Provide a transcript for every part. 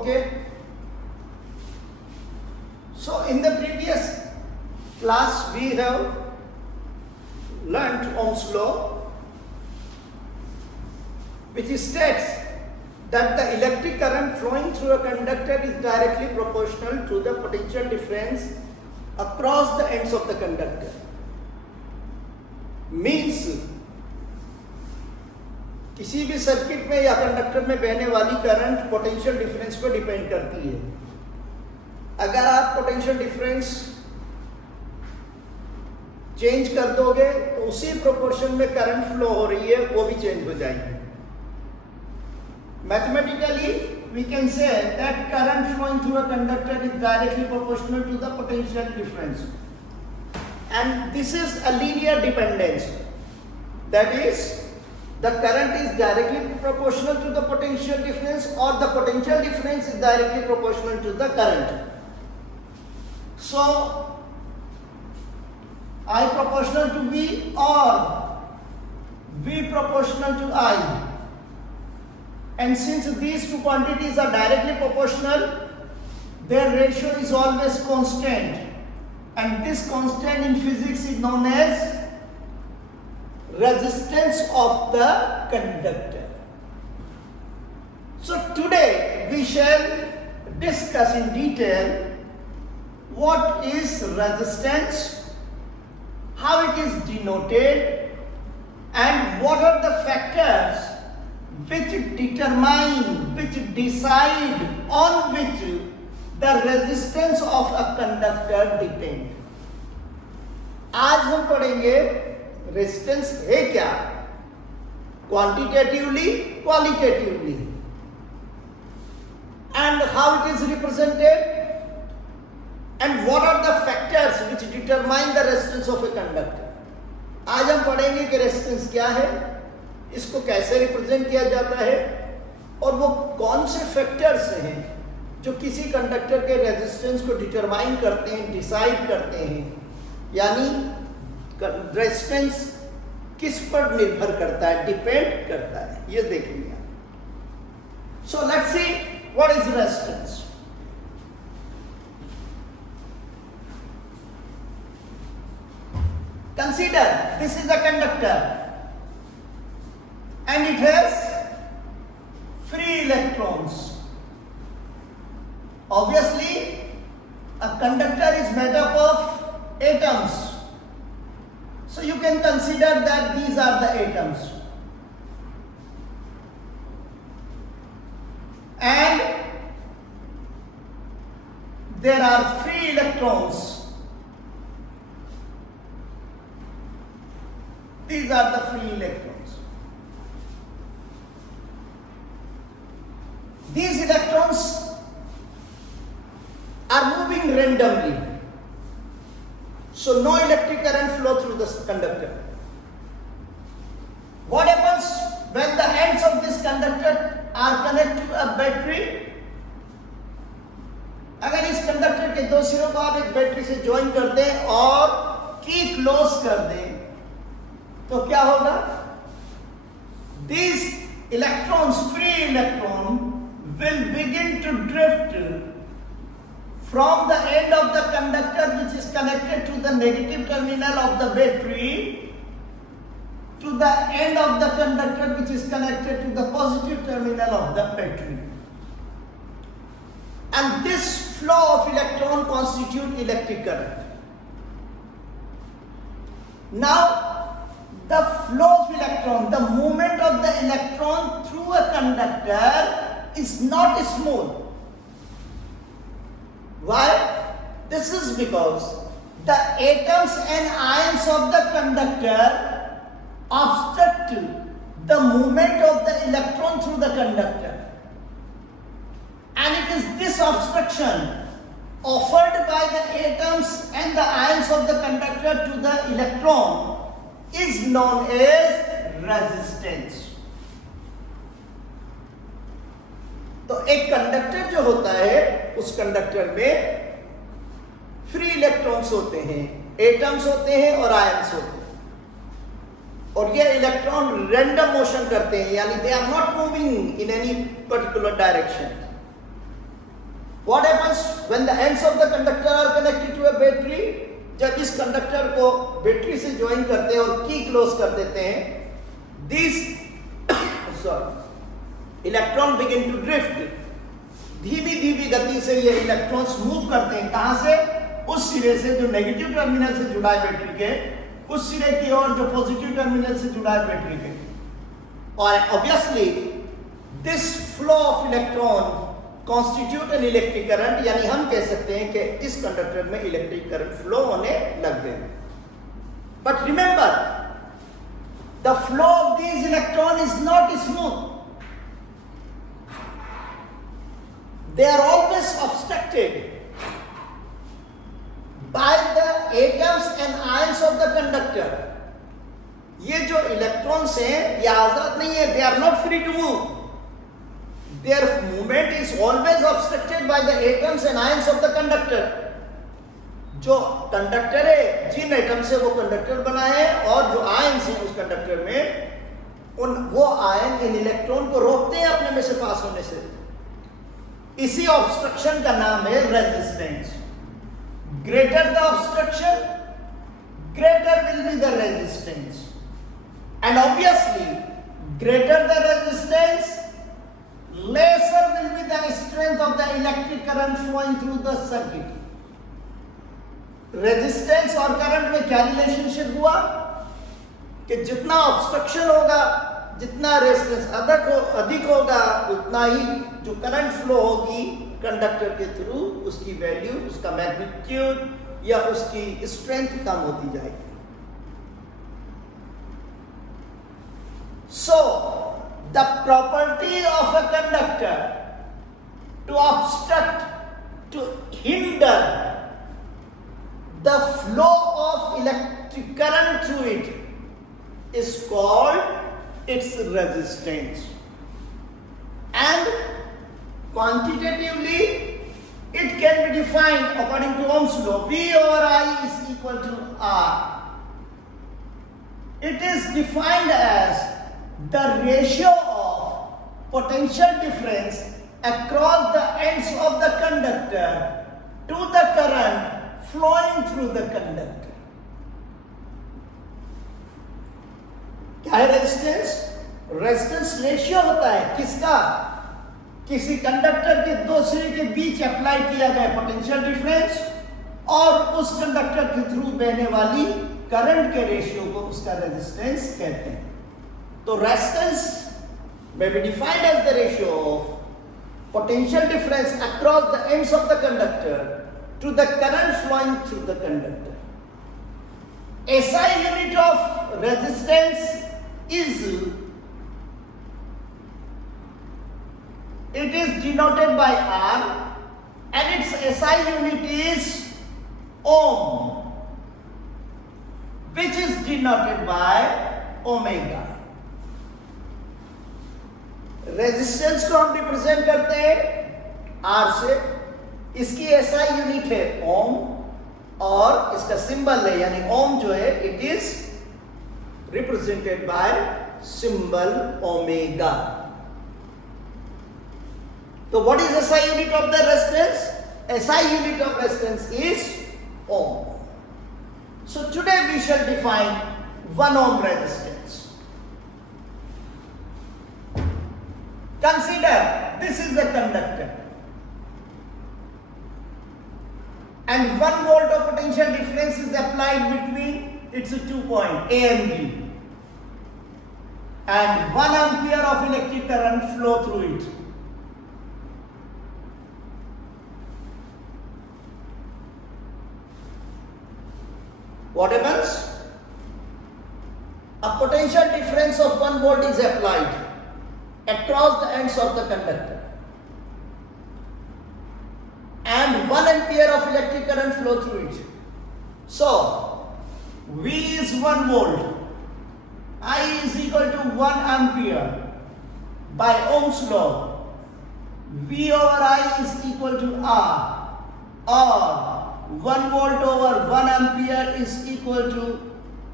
Okay. So in the previous class we have learnt Ohm's law, which states that the electric current flowing through a conductor is directly proportional to the potential difference across the ends of the conductor. Means किसी भी circuit में या conductor में बहने वाली current potential difference पर depend करती है। अगर आप पोटेंशियल डिफरेंस चेंज कर दोगे तो उसी प्रोपोर्शन में करंट फ्लो हो रही है वो भी चेंज हो जाएगी। Mathematically we can say that current flowing through a conductor is directly proportional to the potential difference, and this is a linear dependence. That is, the current is directly proportional to the potential difference, or the potential difference is directly proportional to the current. So I proportional to V or V proportional to I. And since these two quantities are directly proportional, their ratio is always constant. And this constant in physics is known as resistance of the conductor. So today we shall discuss in detail what is resistance, how it is denoted, and what are the factors which determine, which decide on which the resistance of a conductor depend. आज हम पढ़ेंगे resistance है क्या, quantitatively, qualitatively, and how it is represented, and what are the factors which determine the resistance of a conductor. आज हम पढ़ेंगे कि resistance क्या है, इसको कैसे रिप्रेजेंट किया जाता है, और वो कौन से फैक्टर्स हैं जो किसी कंडक्टर के रेजिस्टेंस को डिटरमाइन करते हैं, डिसाइड करते हैं, यानी रेजिस्टेंस किस पर निर्भर करता है, डिपेंड करता है, ये देखेंगे। So let's see what is resistance. Consider this is a conductor and it has free electrons. Obviously, a conductor is made up of atoms. So you can consider that these are the atoms. And there are free electrons. These are the free electrons. These electrons are moving randomly. So no electric current flow through this conductor. What happens when the ends of this conductor are connected to a battery? अगर इस conductor के दो सिरों को आप एक battery से join कर दें और की क्लोज कर दें तो क्या होगा? These electrons, free electron, will begin to drift from the end of the conductor which is connected to the negative terminal of the battery to the end of the conductor which is connected to the positive terminal of the battery. And this flow of electron constitutes electric current. Now, the flow of electron, the movement of the electron through a conductor is not smooth. Why? This is because the atoms and ions of the conductor obstruct the movement of the electron through the conductor. And it is this obstruction offered by the atoms and the ions of the conductor to the electron is known as resistance. तो एक conductor जो होता है उस conductor में free electrons होते हैं, atoms होते हैं और आयंस होते हैं, और ये इलेक्ट्रॉन रैंडम मोशन करते हैं, यानी they are not moving in any particular direction. What happens when the ends of the conductor are connected to a battery? जब इस कंडक्टर को बैटरी से ज्वाइन करते हैं और की क्लोज कर देते हैं, these electron begin to drift. धीमी धीमी गति से ये इलेक्ट्रॉन्स मूव करते हैं. कहां से? उस सिरे से जो नेगेटिव टर्मिनल से जुड़ा है बैटरी के, उस सिरे की ओर जो पॉजिटिव टर्मिनल से जुड़ा है बैटरी के. और obviously this flow of electron constitute an electric current, यानी हम कह सकते हैं कि इस कंडक्टर में इलेक्ट्रिक करंट फ्लो होने लग गए. But remember, the flow of these electron is not smooth. They are always obstructed by the atoms and ions of the conductor. ये जो इलेक्ट्रॉन्स हैं ये आजाद नहीं है. They are not free to move. Their movement is always obstructed by the atoms and ions of the conductor. जो conductor है, जिन atom से वो कंडक्टर बना है और जो आयन्स हैं उस कंडक्टर में, वो आयन इन इलेक्ट्रॉन को रोकते हैं अपने में से पास होने से. इसी ऑब्स्ट्रक्शन का नाम है resistance. Greater the obstruction, greater will be the resistance. And obviously greater the resistance, lesser will be the strength of the electric current flowing through the circuit. Resistance और करंट में क्या रिलेशनशिप हुआ कि जितना obstruction होगा, जितना resistance अधिक होगा, उतना ही जो करंट फ्लो होगी कंडक्टर के थ्रू, उसकी वैल्यू, उसका मैग्नीट्यूड या उसकी स्ट्रेंथ कम होती जाएगी. सो the property of a conductor to obstruct, to hinder the flow of electric current through it is called its resistance. And quantitatively it can be defined according to Ohm's law. V over I is equal to R. It is defined as the ratio of potential difference across the ends of the conductor to the current flowing through the conductor. क्या है resistance? Resistance ratio होता है किसका? किसी conductor के दो सिरे के बीच अप्लाई किया गया पोटेंशियल डिफरेंस और उस कंडक्टर के थ्रू बहने वाली करंट के रेशियो को उसका रेजिस्टेंस कहते हैं. तो resistance may be defined as the ratio of potential difference across the ends of the conductor to the current flowing through the conductor. SI unit of resistance is, it is denoted by R and its SI unit is ohm, which is denoted by omega. Resistance को हम represent करते हैं R से. इसकी SI unit है ओम और इसका symbol है, यानी ओम जो है it is represented by symbol omega. तो what is SI unit of the resistance? SI unit of resistance is ohm. So today we shall define 1 ohm resistance. Consider this is the conductor and 1 volt of potential difference is applied between its 2 points A and B, and 1 ampere of electric current flow through it. What happens? A potential difference of 1 volt is applied across the ends of the conductor and 1 ampere of electric current flow through it. So V is 1 volt, I is equal to 1 ampere. By Ohm's law, V over I is equal to R, or 1 volt over 1 ampere is equal to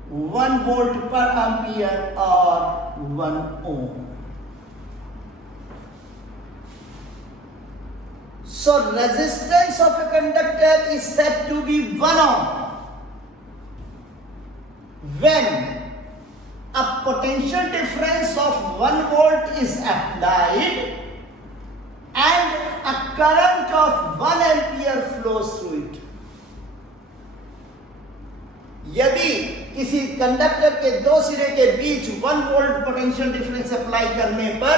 1 volt per ampere or 1 ohm. So resistance of a conductor is said to be 1 ohm when a potential difference of 1 volt is applied and a current of 1 ampere flows through it. यदि किसी conductor के दो सिरे के बीच 1 volt potential difference apply करने पर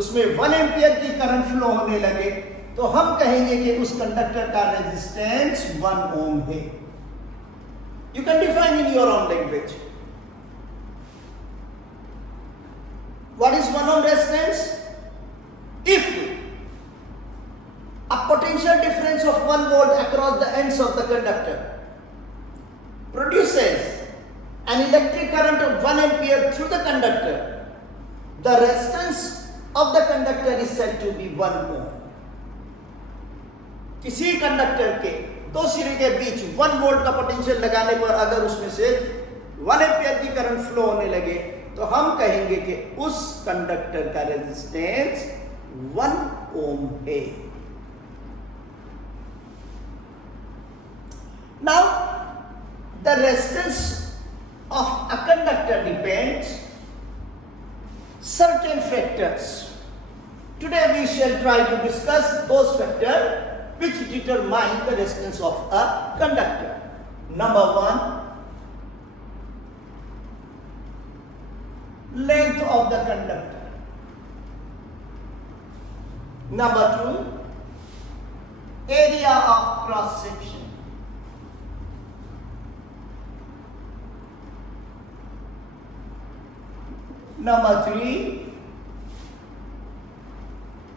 उसमें 1 ampere की करंट फ्लो होने लगे तो हम कहेंगे कि उस कंडक्टर का रेजिस्टेंस 1 ओम है. You can define in your own language. What is 1 ohm resistance? If a potential difference of 1 volt across the ends of the conductor produces an electric current of 1 ampere through the conductor, the resistance of the conductor is said to be 1 ohm. किसी conductor के दो सिरे के बीच 1 volt का potential लगाने पर अगर उसमें से 1 एम्पियर की करंट फ्लो होने लगे तो हम कहेंगे कि उस कंडक्टर का रेजिस्टेंस 1 ओम है. Now, the resistance of a conductor depends certain factors. Today we shall try to discuss those factors which determine the resistance of a conductor. Number 1, length of the conductor. Number 2, area of cross section. Number 3,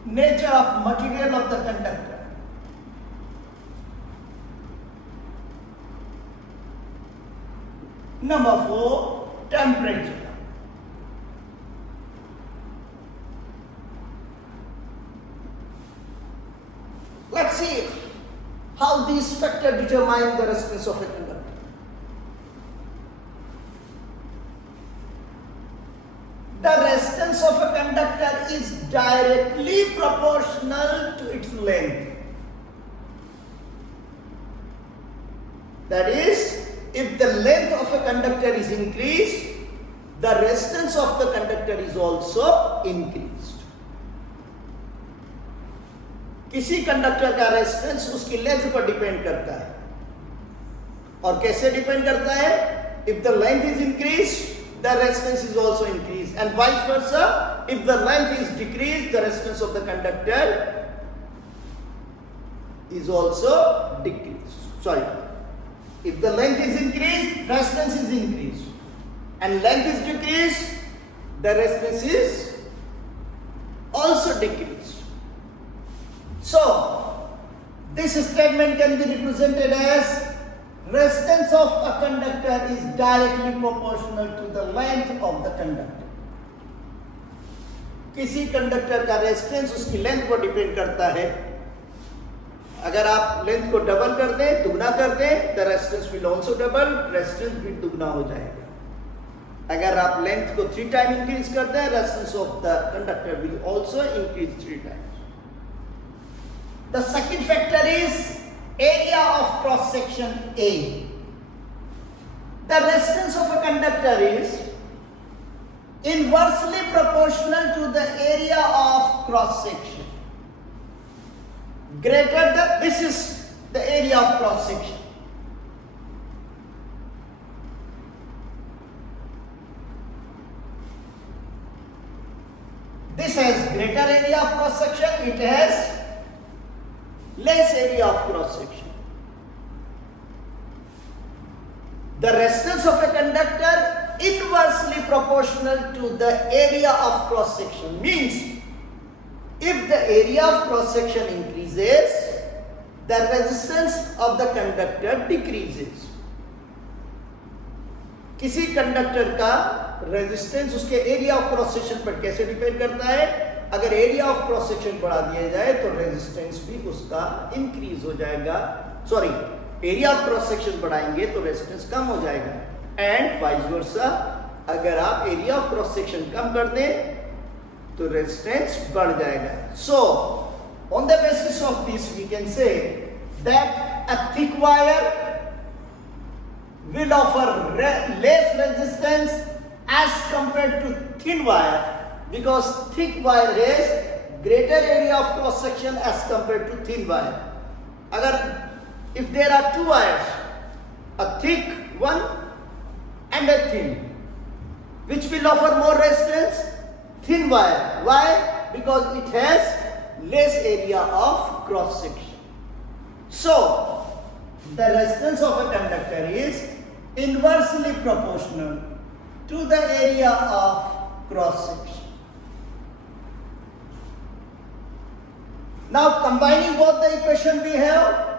nature of material of the conductor. Number 4, temperature. Let's see how these factors determine the resistance of a conductor. The resistance of a conductor is directly proportional to its length. That is, if the length of a conductor is increased, the resistance of the conductor is also increased. किसी conductor का resistance उसकी length पर depend करता है. और कैसे depend करता है? If the length is increased, the resistance is also increased, and vice versa. If the length is decreased, the resistance of the conductor is also decreased. Sorry, if the length is increased, resistance is increased, and length is decreased, the resistance is also decreased. So this statement can be represented as resistance of a conductor is directly proportional to the length of the conductor. किसी conductor का resistance उसकी length पर depend करता है. अगर आप length को double कर दें, दुगना कर दें, the resistance will also double, resistance भी दुगना हो जाएगा. अगर आप लेंथ को 3 टाइम इंक्रीज कर दें, resistance of the conductor will also increase 3 times. The second factor is area of cross section A. The resistance of a conductor is inversely proportional to the area of cross section. This is the area of cross section. This has greater area of cross section, it has less area of cross section. The resistance of a conductor inversely proportional to the area of cross section means if the area of cross section increases, the resistance of the conductor decreases. किसी conductor का resistance उसके area of cross section पर कैसे depend करता है? अगर area of cross section बढ़ा दिया जाए तो रेजिस्टेंस भी उसका इंक्रीज हो जाएगा. Sorry, area of cross section बढ़ाएंगे तो रेजिस्टेंस कम हो जाएगा, एंड वाइस वर्सा. अगर आप एरिया ऑफ क्रॉस सेक्शन कम कर दें तो रेजिस्टेंस बढ़ जाएगा. सो On the basis of this, we can say that a thick wire will offer less resistance as compared to thin wire, because thick wire has greater area of cross section as compared to thin wire. If there are two wires, a thick one and a thin, which will offer more resistance? Thin wire. Why? Because it has less area of cross section. So, the resistance of a conductor is inversely proportional to the area of cross section. Now, combining both the equation we have,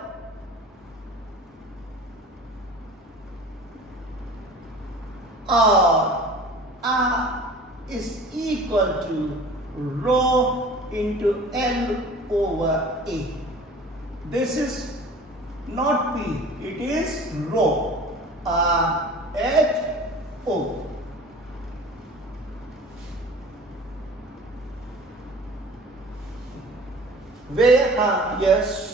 R is equal to rho into L over A. This is not P, it is rho, R-H-O. Where, yes.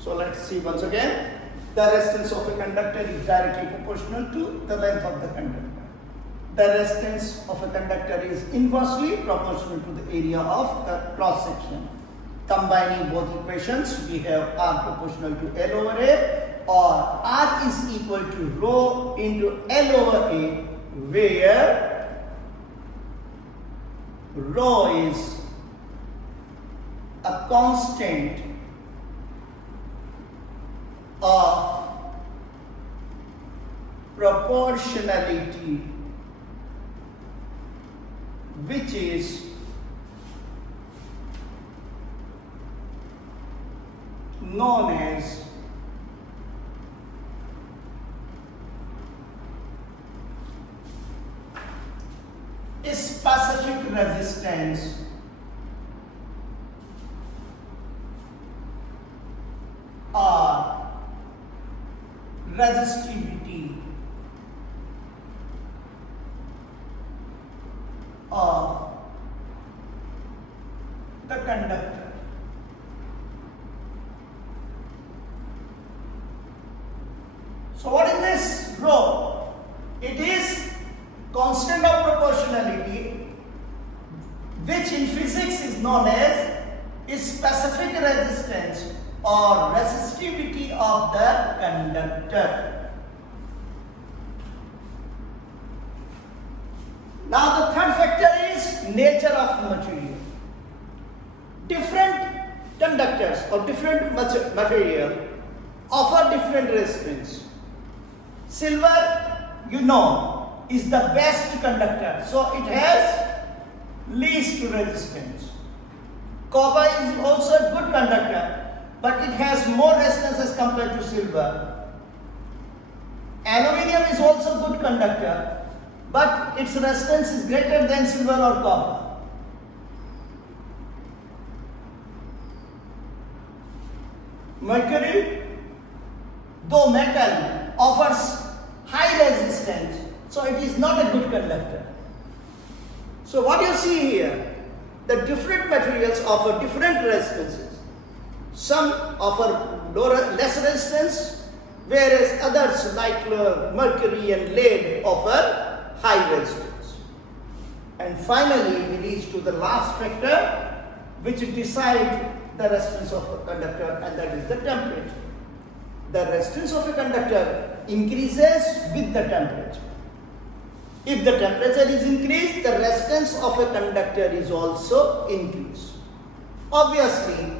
So let's see once again. The resistance of a conductor is directly proportional to the length of the conductor. The resistance of a conductor is inversely proportional to the area of the cross section. Combining both equations, we have R proportional to L over A, or R is equal to rho into L over A, where rho is a constant of proportionality, which is known as specific resistance or resistivity of the conductor. So what is this rho? It is constant of proportionality, which in physics is known as specific resistance or resistivity of the conductor. Now the third factor is nature of material. Different conductors of different material offer different resistance. Silver, you know, is the best conductor, so it has least resistance. Copper is also a good conductor, but it has more resistance as compared to silver. Aluminium is also a good conductor, but its resistance is greater than silver or copper. Mercury, though metal, offers high resistance, so it is not a good conductor. So what you see here, the different materials offer different resistances. Some offer less resistance, whereas others like mercury and lead offer high resistance. And finally, we reach to the last factor which decides the resistance of a conductor, and that is the temperature. The resistance of a conductor increases with the temperature. If the temperature is increased, the resistance of a conductor is also increased. Obviously,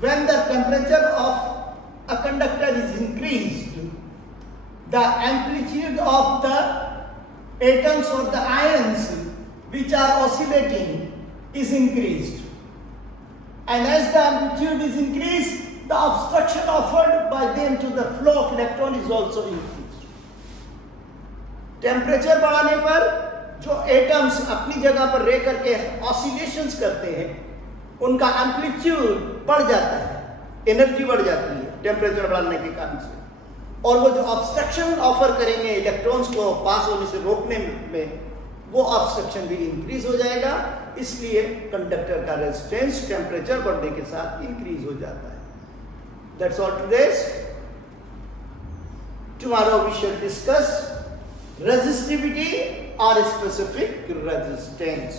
when the temperature of a conductor is increased, the amplitude of the atoms or the ions which are oscillating is increased. And as the amplitude is increased, the obstruction offered by them to the flow of electron is also increased. Temperature बढ़ाने पर जो atoms अपनी जगह पर रह करके oscillations करते हैं, उनका एम्पलीट्यूड बढ़ जाता है, एनर्जी बढ़ जाती है टेम्परेचर बढ़ने के कारण से, और वो जो ऑब्स्ट्रक्शन ऑफर करेंगे इलेक्ट्रॉन्स को पास होने से रोकने में, वो ऑब्स्ट्रक्शन भी इंक्रीज हो जाएगा। इसलिए कंडक्टर का रेजिस्टेंस टेम्परेचर बढ़ने के साथ इंक्रीज हो जाता है। That's all today's. Tomorrow we shall discuss resistivity or specific resistance.